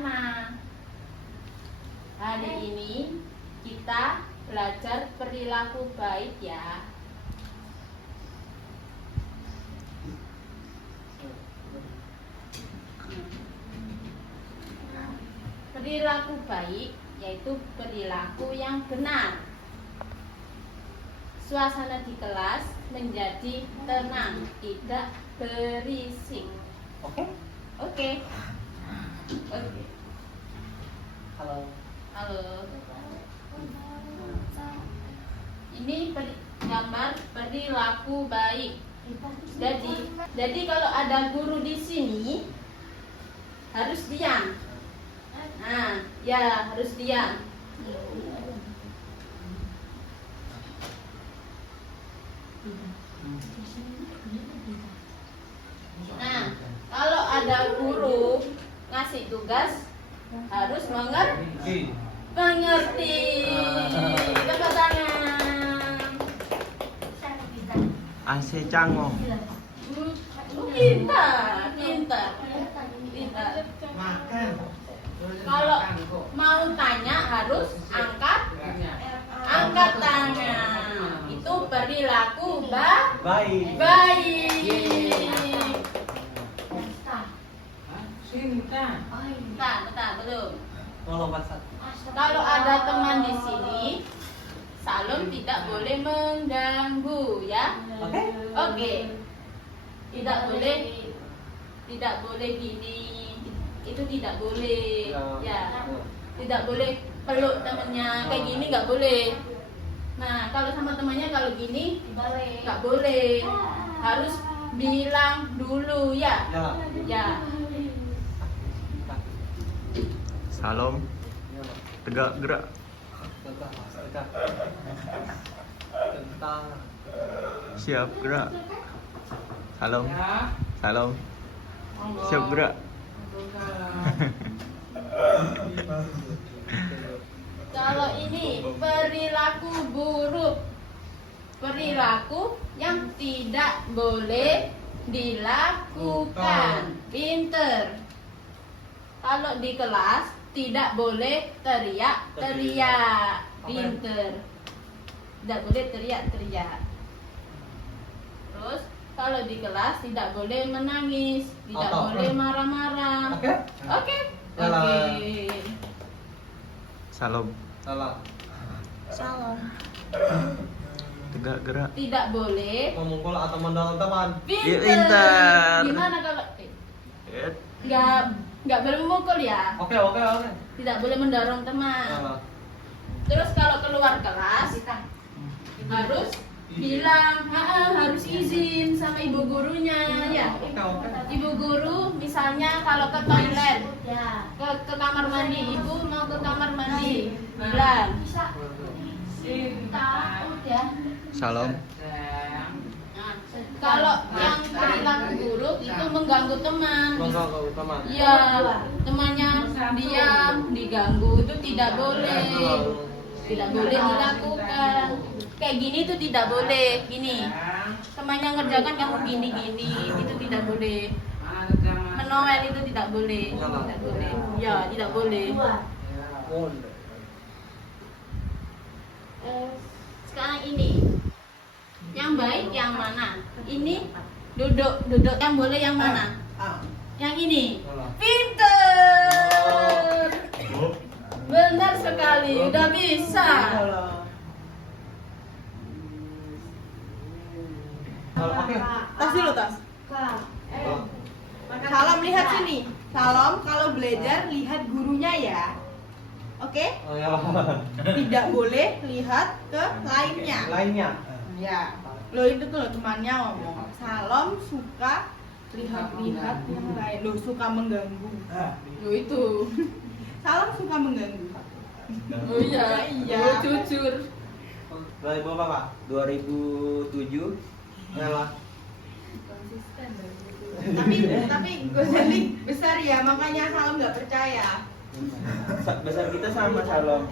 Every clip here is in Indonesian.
mana? Hari ini kita belajar perilaku baik ya. Perilaku baik yaitu perilaku yang benar. Suasana di kelas menjadi tenang, tidak berisik. Oke. Oke. Halo. Halo. Ini gambar perilaku baik. Jadi kalau ada guru di sini harus diam. Nah, ya harus diam. Nah, kalau ada guru ngasih tugas harus mengerti. Tepuk tangan. AC Cangong. Pintar. Kalau mau tanya harus angkat tangan. Itu perilaku Baik. Bentar, belum. WhatsApp. Kalau ada teman di sini, Salom tidak boleh mengganggu ya. Oke. Tidak boleh gini. Itu tidak boleh. Ya. Tidak boleh peluk temennya kayak gini, nggak boleh. Nah, kalau sama temannya kalau gini nggak boleh. Harus bilang dulu ya. Ya. Salam. Tegak gerak. Tentang. Siap gerak. Salam. Siap gerak. Kalau ini perilaku buruk, perilaku yang tidak boleh dilakukan. Pinter. Kalau di kelas tidak boleh teriak-teriak. Pinter. Tidak boleh teriak-teriak. Terus kalau di kelas tidak boleh menangis, tidak boleh marah-marah. Oke. Salam. Salam. Tegak gerak. Tidak boleh Memukul atau mendorong teman. Pinter. Gimana kalau nggak boleh memukul ya? Oke. Tidak boleh mendorong teman. Terus kalau keluar kelas harus bilang, harus izin sama ibu gurunya ya. Ibu guru misalnya kalau ke toilet, ke kamar mandi, ibu mau ke kamar mandi, bilang. Takut ya. Salam. Nah, kalau yang perilaku buruk itu mengganggu teman. Iya, temannya diam, diganggu itu tidak boleh. Tidak boleh dilakukan. Kayak gini itu tidak boleh. Gini, temannya ngerjakan kamu gini-gini, itu tidak boleh. Menoel itu tidak boleh. Tidak boleh. Ya, tidak boleh. Sekarang ini, yang baik yang mana? Ini duduk yang boleh yang mana? Yang ini. Pinter. Benar sekali, udah bisa. Tas dulu, tas. Salam, lihat sini. Salam, kalau belajar lihat gurunya ya. Oke? Tidak boleh lihat ke lainnya. Ya. Lo itu tuh temannya ngomong. Salam suka lihat-lihat yang lain. Lo suka mengganggu. Lo itu. Salam suka mengganggu. Oh iya, Iya. jujur. 2000 Pak? 2007. Tapi Gozali besar ya, makanya Salam nggak percaya. Besar kita sama Salam.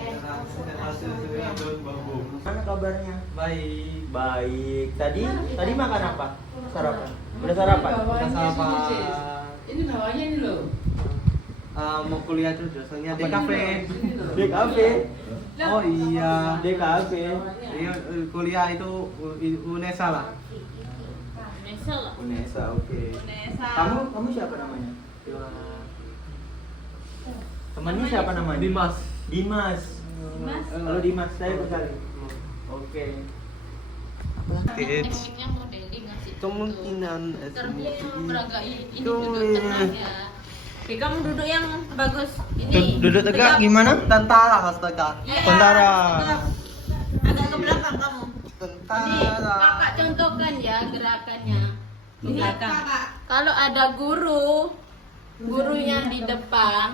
Mana kabarnya? Baik. Tadi makan apa? Sarapan. Udah sarapan? Udah sarapan. Ini bawahnya ini loh. mau kuliah tuh dosennya di Apa kafe. Di kafe. Oh iya. Di kafe. Iya, kuliah itu UNESA lah. Misal lah. Unesa, oke. Nesa. Kamu siapa namanya? Temannya siapa namanya? Dimas. Dimas. Dimas. Halo Dimas, saya Gosali. Oke. Tekniknya modeling ngasih Kemungkinan Terbiar beraga ini Tuh, duduk iya. tenang ya. Oke, kamu duduk yang bagus. Ini Duduk tegak gimana? tentara harus tegak. Iya, Tentara. tegak. Agak ke belakang kamu. Ini Tentara. kakak contohkan ya gerakannya. Ini Belakang. kalau ada gurunya di depan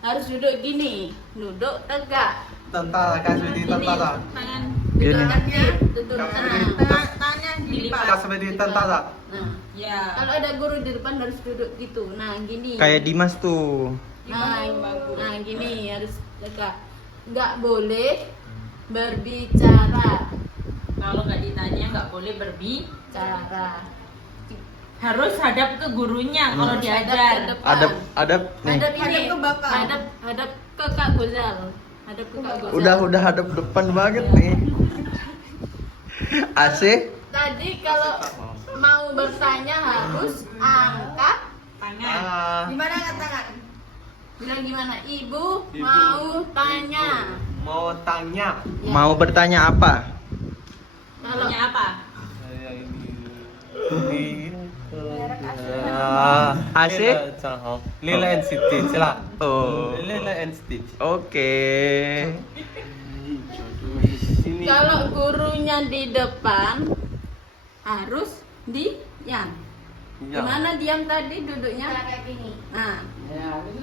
harus duduk gini, duduk tegak. Tentara kasih di tentara. Tangan Gini. duduk kaki, duduk Tangannya dilipat. Kasih di tentara. Nah, Ya. kalau ada guru di depan harus duduk gitu. Nah, gini. Kayak Dimas tuh. Nah, gini harus tegak. Nggak boleh berbicara. Kalau nggak ditanya nggak boleh berbicara. Harus hadap ke gurunya kalau Hadap ke diajar. depan. Adab nih. Hadap ini. Hadap ke belakang. Hadap ke Kak Gozal. Hadap ke Kak Gozal. Udah hadap depan banget nih. Asik. Tadi kalau mau bertanya harus angkat Tangan. Gimana angkat tangan? bilang gimana? Ibu Ibu. mau tanya. Mau tanya. Ya. Mau bertanya apa? Kalau Tanya apa? Saya ini. Asik. Lila and Stitch lah. Oh. Lila and Stitch. Oke. Sini. kalau gurunya di depan harus diam. Ya. Gimana diam tadi duduknya? Kayak gini. Nah,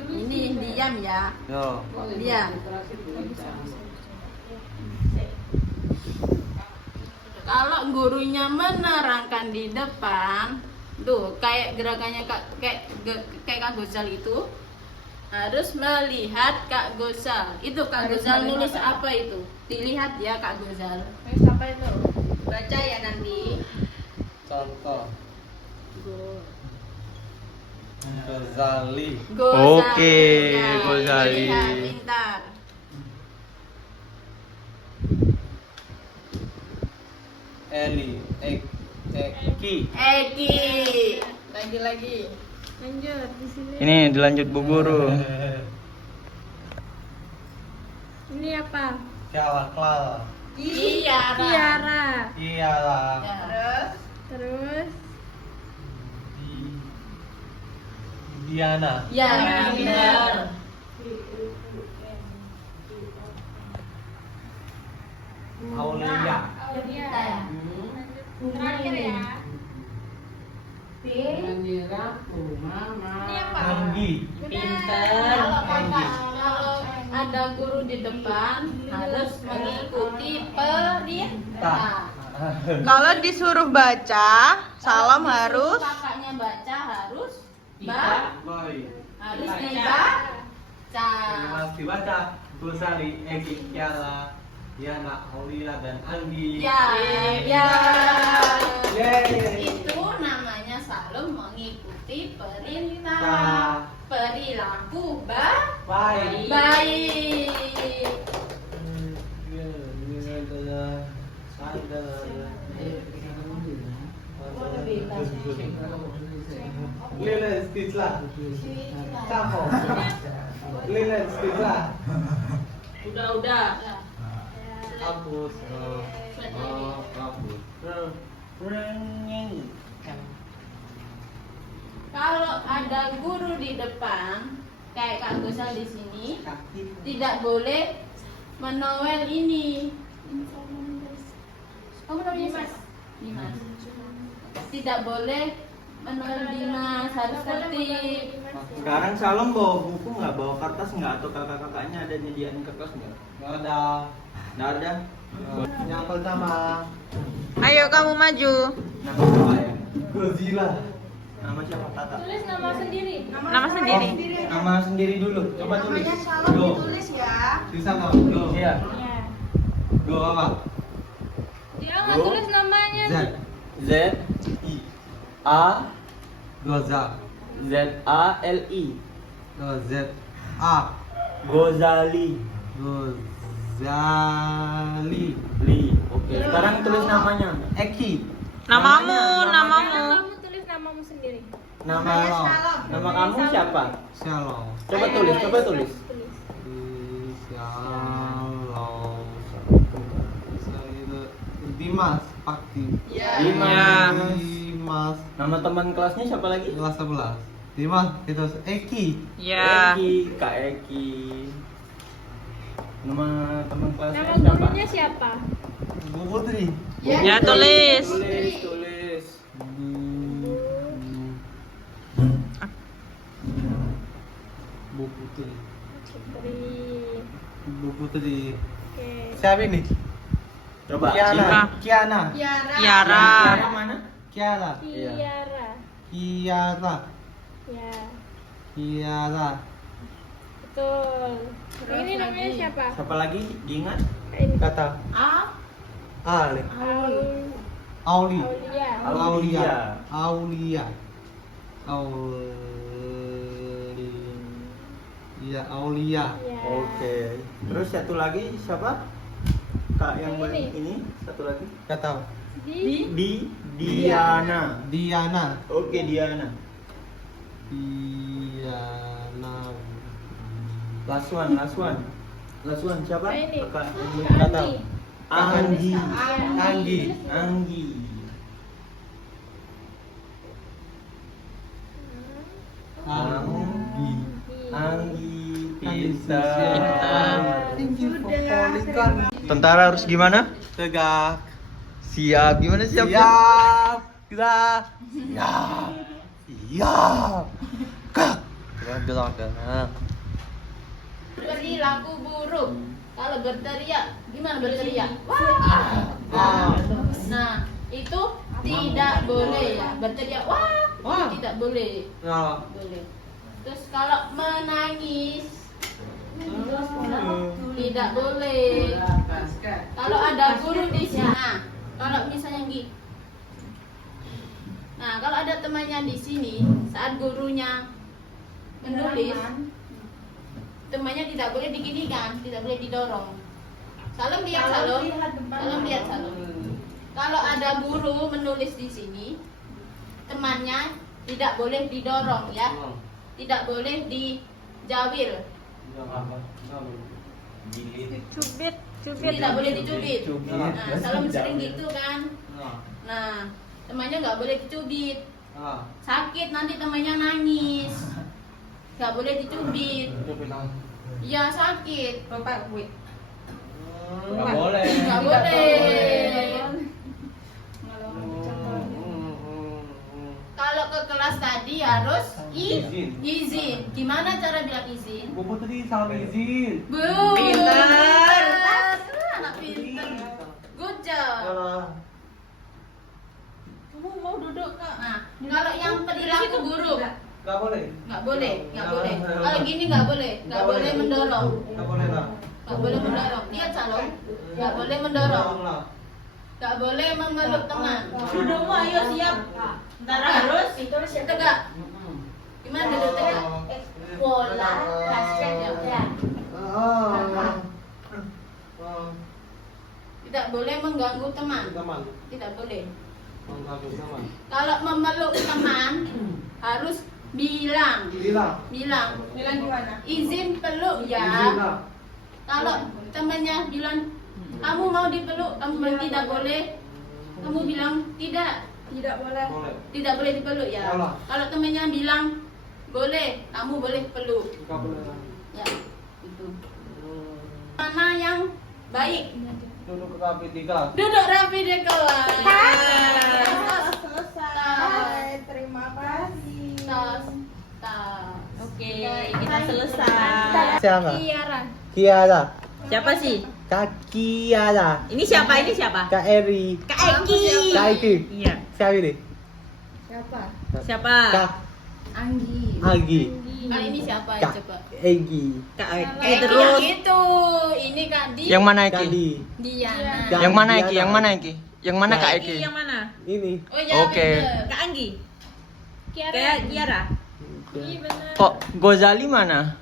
ini diam ya. Yo. Diam. Kalau gurunya menerangkan di depan, tuh kayak gerakannya kayak Kak Gozal itu harus melihat Kak Gozal. Itu Kak Harus Gozal melihat nulis apa? apa itu? Dilihat ya Kak Gozal. Siapa itu? Baca ya nanti. Contoh. Gozali. Gozali. Oke, Ya, Gozali. dilihat, pintar. Eli. Eki. Eki. Lagi. Lanjut di sini. Ini dilanjut Bu Guru. Ini apa? Clara. Clara. Iya. Iya lah. Terus? Diana. Ya, Benar. benar. Aulia. Terakhir ya. Anggi. Pinter. Kalau ada guru di depan harus mengikuti perintah. Kalau disuruh baca, salam harus Kakaknya baca harus Boy. harus dibaca. Mas dibaca. Gozali, Eki, Clara, Diana, Aulia dan Anggi. Ya, ya. Yeay. Itu namanya selalu mengikuti perintah. Nah. Perilaku Bye. baik. Lila Stitch lah. Kamu. Lila Stitch lah. Udah. Hapus. Hapus. Kalau ada guru di depan, kayak Kak Gosal di sini, tidak boleh menowel ini. Kamu namanya Dimas? Dimas. Tidak boleh menowel Dimas, harus tertib. Sekarang Salom bawa buku nggak? Bawa kertas nggak? Atau kakak-kakaknya ada nyediain kertas nggak? Nggak ada. Nggak ada. Yang pertama. Ayo kamu maju. Nama siapa ya? Godzilla. Nama siapa kakak? Tulis nama sendiri. Nama sendiri. Nama sendiri dulu. Coba tulis. Namanya Shalom Go. ditulis ya. Bisa nggak? Go. Iya. Go apa? Dia nggak tulis namanya. Z. Z I. A Goza. Z A L I. Z A Gozali. Gozali. Li. Oke, sekarang tulis namanya. Eki. Namamu. Kamu tulis namamu sendiri. Nama Shalom. nama kamu siapa? Shalom. Coba tulis. Shalom. Dimas Pakti. Ya. Dimas. Nama teman kelasnya siapa lagi? Kelas 11. Dimas itu Eki. Ya. Eki, Kak Eki. Nama teman kelasnya Nama siapa? gurunya siapa? Bu Putri. Ya, tulis. Tulis. Bu Putri. Putri. Bu Putri. Oke. Siapa ini? Coba. Kiana. Siapa? Kiana. Kiara. Kiara mana? Kiara. Tiara. Kiara. Ya. Kiara. Betul. Ini namanya siapa? Siapa lagi? Diingat? Ini. Kata Ali. Auli. Aulia. Aulia. Aulia. Iya, Aulia. Ya. Oke. Terus satu lagi siapa? Kak yang Yang ini. ini satu lagi. Kata Diana. Diana. Oke, Diana. Diana. Laswan siapa? Ini. Kak ini. Kata Anggi. Anggi. Anggi. Anggi. Anggi. Anggi. Pintar. Tentara harus gimana? Tegak. Siap. Gimana siap? Siap. Kita. Siap. Siap. Kak. Kita gerak kan. Perilaku buruk. Kalau berteriak, gimana berteriak? Wah. Nah, itu tidak boleh ya. Berteriak wah, Wah. itu tidak boleh. Nah. Boleh. Terus kalau menangis tidak boleh. Kalau ada guru di sini, nah, kalau misalnya gini. Nah, kalau ada temannya di sini, saat gurunya menulis, temannya tidak boleh diginikan, tidak boleh didorong. Salam lihat salam. Salam lihat salam. Kalau ada guru menulis di sini, temannya tidak boleh didorong ya. Tidak boleh dijawil. Cubit. Tidak boleh dicubit. Cubit. Nah, salam sering gitu kan. Nah. Nah, temannya nggak boleh dicubit. Nah. Sakit nanti temannya nangis. Nggak boleh dicubit. Ya sakit. Nggak boleh. Nggak boleh. Kalau ke kelas tadi harus izin. Gimana cara bilang izin? Bu Putri salam izin. Bu. Pintar. Anak pintar. Good job. Kamu mau duduk kak? Nah, kalau yang perilaku buruk Nggak boleh. nggak boleh. Kalau gini nggak boleh mendorong. Nggak boleh lah. Nggak boleh mendorong. Lihat calon, nggak boleh mendorong. Nggak boleh memeluk teman. Dudukmu ayo siap. Ntar harus Tegak. Gimana duduk tegak? Bola basket ya. Tidak boleh mengganggu teman. Teman. Tidak boleh. Mengganggu teman. Kalau memeluk teman harus bilang. Bilang gimana? Izin peluk izin ya. lah. Kalau temannya bilang kamu mau dipeluk, kamu bilang tidak boleh. Kamu bilang tidak Boleh. boleh dipeluk ya. Salah. Kalau temannya bilang boleh, kamu boleh peluk. Nggak boleh lah. Ya, itu. Mana yang baik? Duduk rapi di kelas. Duduk rapi di kelas. Selesai. Terima kasih. Tas, tas. Oke, kita selesai. Siapa? Tiara. Kiara. Siapa sih? Kak Kiara. Ini siapa? Ini siapa? Kak Eri. Kak Eki. Kak Eki. Iya. Siapa ini? Siapa? Kak Anggi. Agi. Kali ini siapa Kak coba? Egi. Kak Eki Eki terus. yang itu. Ini Kak Di. Yang mana Eki? Kadi. Diana. Kak Yang mana Eki? Diana. Yang mana Eki? Yang mana Kak Eki? Yang mana? Ini. Oh ya, Oke. bener. Kak Anggi. Kiara. Kayak Kiara. Ini benar. Kok Ghazali mana?